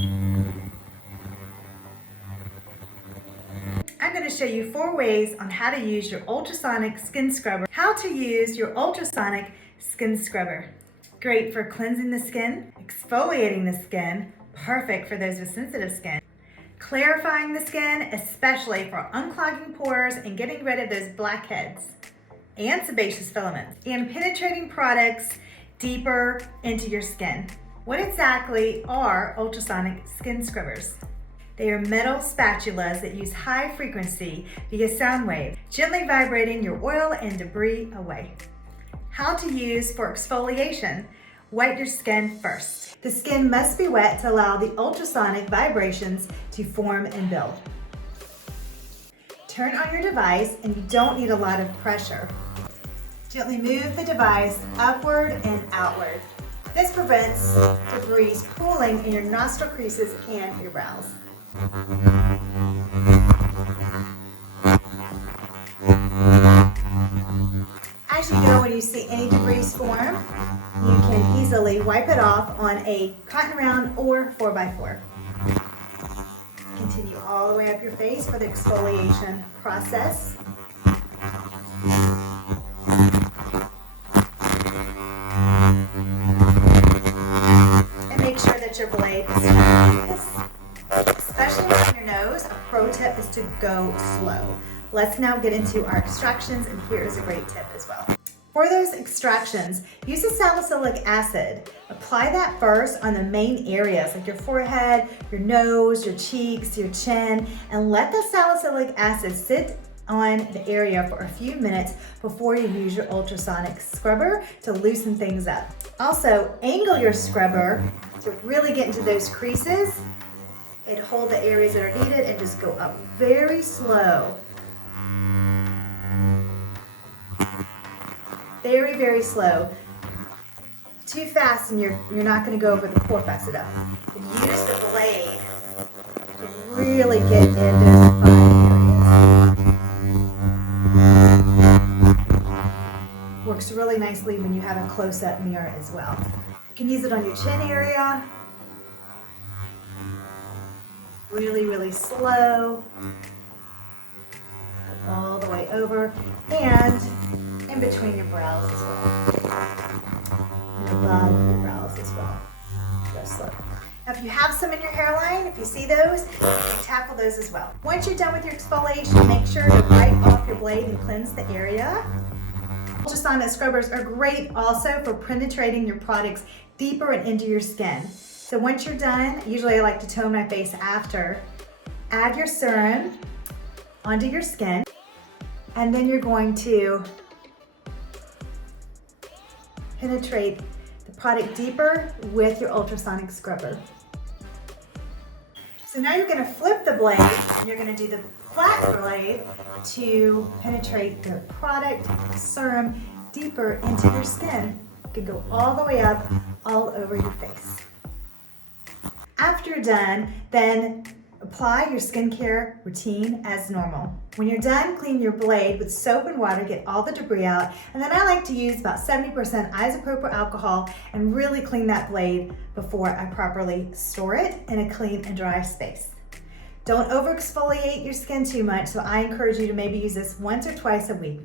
I'm going to show you 4 ways on how to use your ultrasonic skin scrubber. How to use your ultrasonic skin scrubber. Great for cleansing the skin, exfoliating the skin, perfect for those with sensitive skin, clarifying the skin, especially for unclogging pores and getting rid of those blackheads and sebaceous filaments, and penetrating products deeper into your skin. What exactly are ultrasonic skin scrubbers? They are metal spatulas that use high frequency via sound wave, gently vibrating your oil and debris away. How to use for exfoliation. Wet your skin first. The skin must be wet to allow the ultrasonic vibrations to form and build. Turn on your device, and you don't need a lot of pressure. Gently move the device upward and outward. This prevents debris pooling in your nostril creases and your brows. As you go, when you see any debris form, you can easily wipe it off on a cotton round or 4x4. Continue all the way up your face for the exfoliation process. And make sure that your blade is flat. Especially on your nose, a pro tip is to go slow. Let's now get into our extractions, and here is a great tip as well. For those extractions, use the salicylic acid. Apply that first on the main areas like your forehead, your nose, your cheeks, your chin, and let the salicylic acid sit on the area for a few minutes before you use your ultrasonic scrubber to loosen things up. Also, angle your scrubber to really get into those creases and hold the areas that are needed, and just go up very slow. Very, very slow. Too fast and you're not going to go over the pore fast enough. And use the blade to really get into those fine areas. Works really nicely when you have a close-up mirror as well. You can use it on your chin area. Really, really slow. All the way over and in between your brows as well. And above your brows as well. Go slow. Now if you have some in your hairline, if you see those, you can tackle those as well. Once you're done with your exfoliation, make sure to wipe off your blade and cleanse the area. Ultrasonic scrubbers are great also for penetrating your products deeper and into your skin. So once you're done, usually I like to tone my face after. Add your serum onto your skin, and then you're going to penetrate the product deeper with your ultrasonic scrubber. So now you're going to flip the blade, and you're going to do the flat blade to penetrate the product, the serum, deeper into your skin. You can go all the way up, all over your face. After you're done, then apply your skincare routine as normal. When you're done, clean your blade with soap and water, get all the debris out, and then I like to use about 70% isopropyl alcohol and really clean that blade before I properly store it in a clean and dry space. Don't over exfoliate your skin too much, so I encourage you to maybe use this once or twice a week.